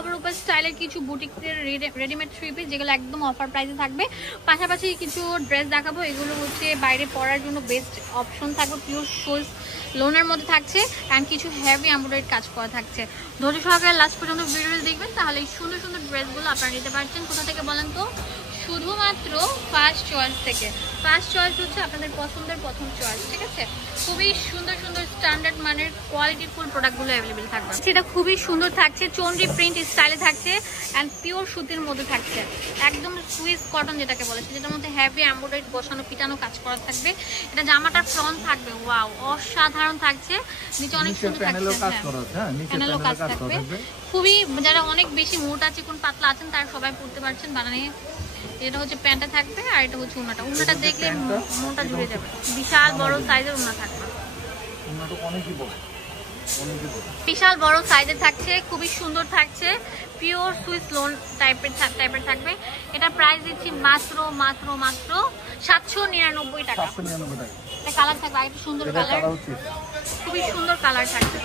সবার উপর স্টাইলের কিছু বুটিকের রেডিমেড থ্রি পিস যেগুলো একদম অফার প্রাইসে থাকবে। পাশাপাশি কিছু ড্রেস দেখাবো, এগুলো হচ্ছে বাইরে পরার জন্য বেস্ট অপশন থাকবে। পিওর সুইস লোনের মধ্যে থাকছে অ্যান্ড কিছু হেভি এমব্রয়ডারি কাজ করা থাকছে। ধৈর্য সহকারে লাস্ট পর্যন্ত ভিডিও দেখবেন, তাহলে এই সুন্দর সুন্দর ড্রেসগুলো আপনারা নিতে পারছেন। কোথা থেকে বলেন তো? শুধুমাত্র ফার্স্ট চয়েস থেকে। ফার্স্ট চয়েস হচ্ছে আপনাদের পছন্দের প্রথম চয়েস, ঠিক আছে? খুবই সুন্দর সুন্দর স্ট্যান্ডার্ড মানের কোয়ালিটিফুল প্রোডাক্টগুলো অ্যাভেলেবেল থাকবে। সেটা খুবই সুন্দর থাকছে, চন্ডি প্রিন্ট স্টাইলে থাকছে অ্যান্ড পিওর সুতির মধ্যে থাকছে, একদম সুইস কটন যেটাকে বলে, যেটার মধ্যে হেভি এমব্রয়ডারি বসানো পিটানো কাজ করা থাকবে। এটা জামাটার ফ্রন্ট থাকবে, ওয়াও অসাধারণ থাকছে। নিচে অনেক সুন্দর থাকছে, প্যানেলও কাজ থাকবে। খুবই যারা অনেক বেশি মোটা চিকন পাতলা আছেন তারা সবাই পরতে পারছেন বানানে। এটা হচ্ছে প্যান্টটা থাকবে আর এটা হচ্ছে উন্নাটা। উন্নাটা দেখলে মনটা জুড়ে যাবে, বিশাল বড় সাইজের উন্না থাকবে, বিশাল বড় সাইজের থাকছে, খুবই সুন্দর থাকছে, পিওর সুইস লোন টাইপের থাকবে। এটা প্রাইস দিচ্ছি মাত্র মাত্র মাত্র 799 টাকা। এটা কালার থাকবে, আরেকটা সুন্দর কালার, খুবই সুন্দর কালার থাকবে।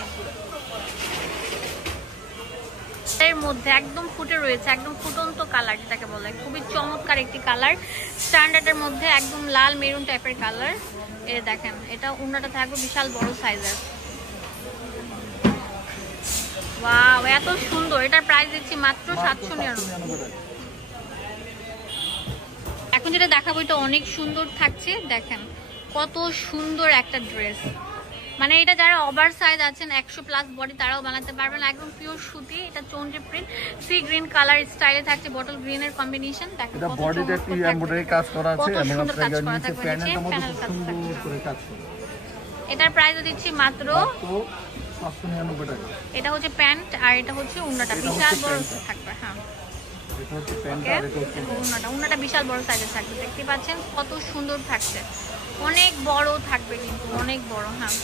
এর মধ্যে একদম ফুটে রয়েছে, একদম ফুটন্ত কালার যেটাকে বলে, খুবই চমৎকার একটি কালার। স্ট্যান্ডার্ডের মধ্যে একদম লাল মেরুন টাইপের কালার। এই দেখেন, এটা উন্নাটা থাকবে বিশাল বড় সাইজের। ওয়াও এত সুন্দর। এটার প্রাইস দিচ্ছি মাত্র 799। এখন যেটা দেখাবো এটা অনেক সুন্দর থাকছে, দেখেন কত সুন্দর একটা ড্রেস। মানে এটা যারা ওভার সাইজ আছেন 100+ বডি তারাও বানাতে পারবেন, একদম পিওর সুতি। এটা চন্ডি প্রিন্ট সি গ্রিন কালার স্টাইলে থাকছে, বটল গ্রিনের কম্বিনেশন। দেখেন এটা বডিতে কি এমব্রয়ডারি কাজ করা আছে এবং আপনাদের নিচে প্যানেলটার মধ্যে সুন্দর করে কাজ করা। এটার প্রাইস দিচ্ছি মাত্র 799 টাকা। এটা হচ্ছে প্যান্ট আর এটা হচ্ছে উন্নাটা, বিশাল বড় থাকবে। হ্যাঁ এটা হচ্ছে প্যান্ট আর এটা হচ্ছে উন্নাটা বিশাল বড় সাইজের থাকবে। দেখতে পাচ্ছেন কত সুন্দর থাকছে, অনেক বড় থাকবে কিন্তু অনেক বড়। হ্যাঁ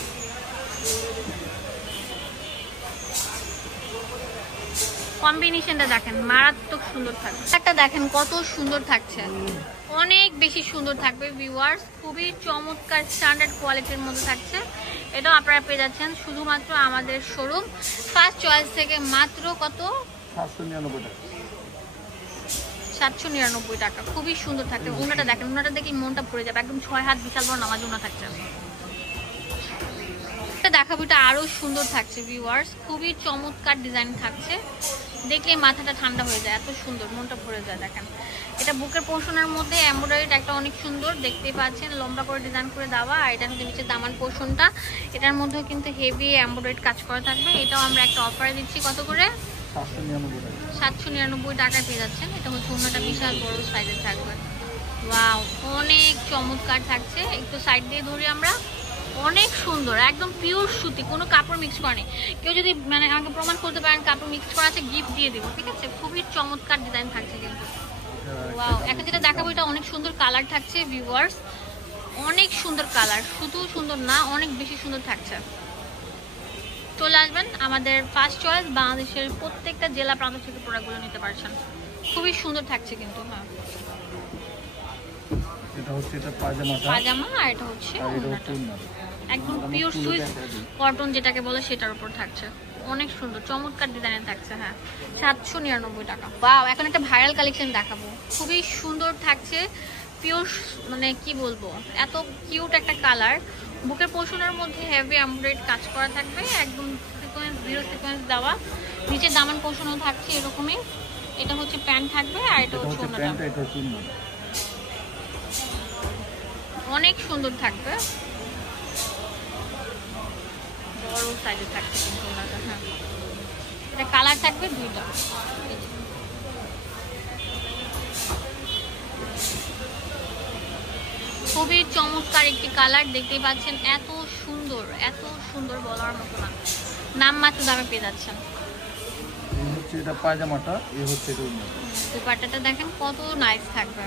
কম্বিনেশনটা দেখেন মারাত্মক সুন্দর থাকবে। একটা দেখেন কত সুন্দর থাকছে, অনেক বেশি সুন্দর থাকবে ভিউয়ার্স, খুবই চমৎকার স্ট্যান্ডার্ড কোয়ালিটির মধ্যে থাকছে। এটাও আপনারা পেয়ে যাচ্ছেন শুধুমাত্র আমাদের শোরুম ফার্স্ট চয়েস থেকে। মাত্র কত? 799 টাকা। খুবই সুন্দর থাকছে। উন্নাটা দেখেন, উন্নাটা দেখে মনটা ভরে যাবে, একদম 6 হাত বিশাল বড় নামাজ উন্না থাকছে। দেখাবো এটা আরো সুন্দর থাকছে ভিউয়ার্স, খুবই চমৎকার ডিজাইন থাকছে, দেখলে মাথাটা ঠান্ডা হয়ে যায়, এত সুন্দর মনটা ভরে যায়। দেখেন এটা বুকের পোর্শনের মধ্যে এমব্রয়ডারিটা একটা অনেক সুন্দর, দেখতেই পাচ্ছেন লম্বা করে ডিজাইন করে দেওয়া। আর এটা হচ্ছে নিচে দামান পোর্শনটা, এটার মধ্যেও কিন্তু হেভি এমব্রয়ডারি কাজ করা থাকবে। এটাও আমরা একটা অফারে দিচ্ছি, কত করে? 799 টাকায় পেয়ে যাচ্ছেন। এটা হচ্ছে অন্যটা বিশাল বড় সাইজের থাকবে। ওয়াও অনেক চমৎকার থাকছে। একটু সাইড দিয়ে ধরি আমরা, অনেক সুন্দর, একদম পিওর সুতি, কোনো কাপড় মিক্স করা নেই। কেউ যদি মানে আমাকে প্রমাণ করতে পারেন কাপড় মিক্স করা আছে, গিফট দিয়ে দিব, ঠিক আছে? খুবই চমৎকার ডিজাইন থাকছে কিন্তু। ওয়াও এখন যেটা দেখাবো এটা অনেক সুন্দর কালার থাকছে ভিউয়ার্স, অনেক সুন্দর কালার, শুধু সুন্দর না অনেক বেশি সুন্দর থাকছে। চলে আসবেন আমাদের ফার্স্ট চয়েস, বাংলাদেশের প্রত্যেকটা জেলা প্রান্ত থেকে প্রোডাক্টগুলো নিতে পারছেন, খুবই সুন্দর থাকছে কিন্তু। হ্যাঁ এটা হচ্ছে এটা পাজামা আর এটা হচ্ছে একদম পিওর সুইস কটন যেটাকে বলে সেটার উপর থাকছে, অনেক সুন্দর চমৎকার ডিজাইনের থাকছে। হ্যাঁ 799 টাকা। ওয়াও এখন একটা ভাইরাল কালেকশন দেখাবো, খুবই সুন্দর থাকছে, পিওর মানে কি বলবো, এত কিউট একটা কালার। বুকের পোর্শনের মধ্যে হেভি এমব্রয়ডারি কাজ করা থাকবে, একদম সিকোয়েন্স জিরো সিকোয়েন্স দেওয়া, নিচে দামান পোর্শনও থাকছে এরকমই। এটা হচ্ছে প্যান্ট থাকবে আর এটা হচ্ছে ওন্নাটা, অনেক সুন্দর থাকবে, বড় সাইজে থাকবে কিন্তু ওন্নাটা। হ্যাঁ এটা কালার থাকবে দুইটা, খুবই চমৎকার একটি কালার, দেখতেই পাচ্ছেন এত সুন্দর বলার মতো না, নাম মাত্র দামে পেয়ে যাচ্ছেন। এটা পায়জামাটা, এই হচ্ছে দুপাট্টাটা দেখেন কত নাইস থাকবে।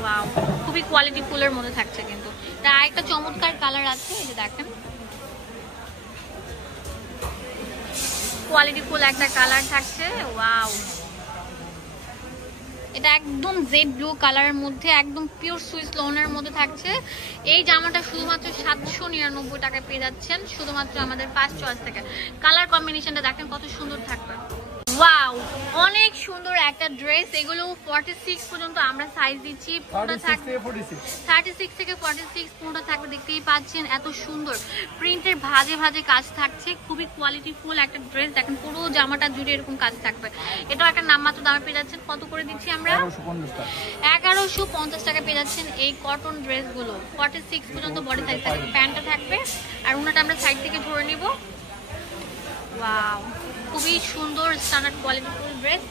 ওয়াও খুবই কোয়ালিটি ফুলের মধ্যে থাকছে কিন্তু। এটা আরেকটা চমৎকার কালার আছে, এই যে দেখেন কোয়ালিটি ফুল একটা কালার থাকছে। ওয়াও এটা একদম জেড ব্লু কালারের মধ্যে একদম পিওর সুইস লোনের মধ্যে থাকছে। এই জামাটা শুধুমাত্র 799 টাকায় পেয়ে যাচ্ছেন শুধুমাত্র আমাদের ফার্স্ট চয়েস থেকে। কালার কম্বিনেশনটা দেখেন কত সুন্দর থাকবে। ওয়াও, অনেক সুন্দর একটা ড্রেস। এগুলো 46 পর্যন্ত আমরা সাইজ দিচ্ছি। পুরোটা থাকবে 36 থেকে 46 পুরোটা থাকবে, দেখতেই পাচ্ছেন এত সুন্দর প্রিন্টের ভাজে ভাজে কাজ থাকছে। খুবই কোয়ালিটিফুল একটা ড্রেস, দেখেন পুরো জামাটা জুড়ে এরকম কাজ থাকবে। এটাও একটা নামমাত্র দামে পেয়ে যাচ্ছেন। কত করে দিচ্ছি আমরা? 1150 টাকা পেয়ে যাচ্ছেন এই কটন ড্রেসগুলো। 46 পর্যন্ত বডি সাইজ থাকবে, প্যান্টটা থাকবে আর ওনাটা আমরা সাইড থেকে ধরে নিব। ওয়াও, খুবই সুন্দর স্ট্যান্ডার্ড কোয়ালিটিফুল ড্রেস।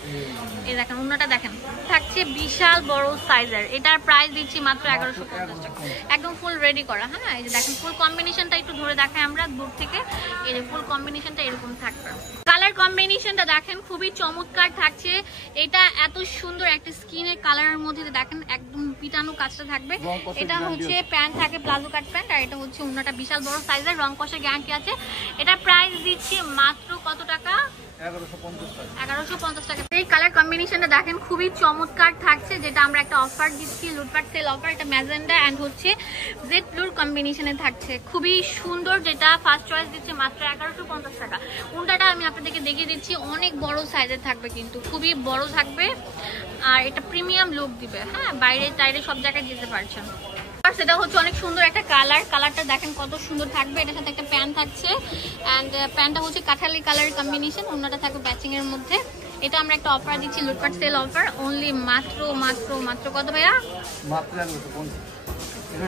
এই দেখেন ওন্নাটা দেখেন থাকছে বিশাল বড় সাইজের। এটার প্রাইস দিচ্ছি মাত্র 1150 টাকা, একদম ফুল রেডি করা। হ্যাঁ, এই যে দেখেন ফুল কম্বিনেশনটা একটু ধরে দেখাই আমরা দূর থেকে। এই যে ফুল কম্বিনেশনটা এরকম থাকবে। কালার কম্বিনেশনটা দেখেন খুবই চমৎকার থাকছে। এটা এত সুন্দর একটা স্কিনের কালারের মধ্যে দেখেন একদম পিটানো কাজটা থাকবে। এটা হচ্ছে প্যান্ট থাকে প্লাজো কাট প্যান্ট, আর এটা হচ্ছে ওন্নাটা বিশাল বড় সাইজের, রং কষার গ্যারান্টি আছে। এটা প্রাইস দিচ্ছি মাত্র কত টাকা? 1150 টাকা। এই কালার কম্বিনেশনটা দেখেন খুবই চমৎকার থাকছে, যেটা আমরা একটা অফার দিচ্ছি, লুটপাট সেল অফার। এটা ম্যাজেন্ডা এন্ড হচ্ছে জেড ব্লুর কম্বিনেশনে থাকছে, খুবই সুন্দর। যেটা ফার্স্ট চয়েস দিচ্ছে মাত্র 1150 টাকা। উল্টাটা আমি আপনাদেরকে দেখিয়ে দিচ্ছি, অনেক বড় সাইজের থাকবে, কিন্তু খুবই বড় থাকবে আর এটা প্রিমিয়াম লুক দিবে। হ্যাঁ, বাইরে টাইরে সব জায়গায় যেতে পারছেন। সেটা হচ্ছে অনেক সুন্দর একটা কালারটা দেখেন কত সুন্দর থাকবে। এটার সাথে একটা প্যান্ট থাকছে এন্ড প্যান্টটা হচ্ছে কাঠালি কালারের কম্বিনেশন, অন্যটা থাকবে ম্যাচিং এর মধ্যে। এটা আমরা একটা অফার দিচ্ছি, লুটপাট সেল অফার, অনলি মাত্র কত ভাইয়া? মাত্র 1150।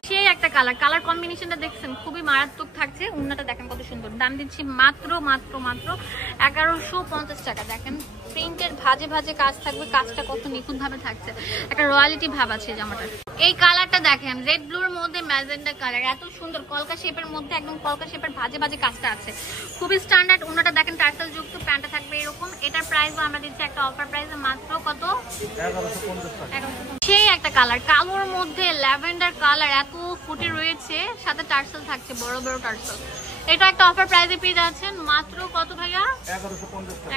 সেই একটা কালার কম্বিনেশনটা দেখছেন খুবই মারাত্মক থাকছে। উন্নাটা দেখেন কত সুন্দর, দাম দিচ্ছি মাত্র 1150 টাকা। দেখেন প্রিন্টের ভাজে ভাজে কাজ থাকবে, কাজটা কত নিখুঁত ভাবে থাকছে, একটা রয়্যালিটি ভাব আছে জামাটার। এই কালারটা দেখেন রেড ব্লুর মধ্যে ম্যাজেন্ডা কালার, এত সুন্দর কলকা শেপের মধ্যে একদম কলকা শেপের ভাজে ভাজে কাজটা আছে, খুবই স্ট্যান্ডার্ড। উন্নাটা দেখেন টার্সেল যুক্ত, প্যান্টটা থাকবে এরকম। এটার প্রাইসও আমরা দিচ্ছি একটা অফার প্রাইসে মাত্র কত? 1150 টাকা। সেই একটা কালার কালোর মধ্যে ল্যাভেন্ডার কালার, এত ফুটে রয়েছে, সাথে টার্সেল থাকছে বড় বড় টার্সেল। এটা একটা অফার প্রাইসে পেয়ে যাচ্ছেন মাত্র কত ভাইয়া? 1150 টাকা।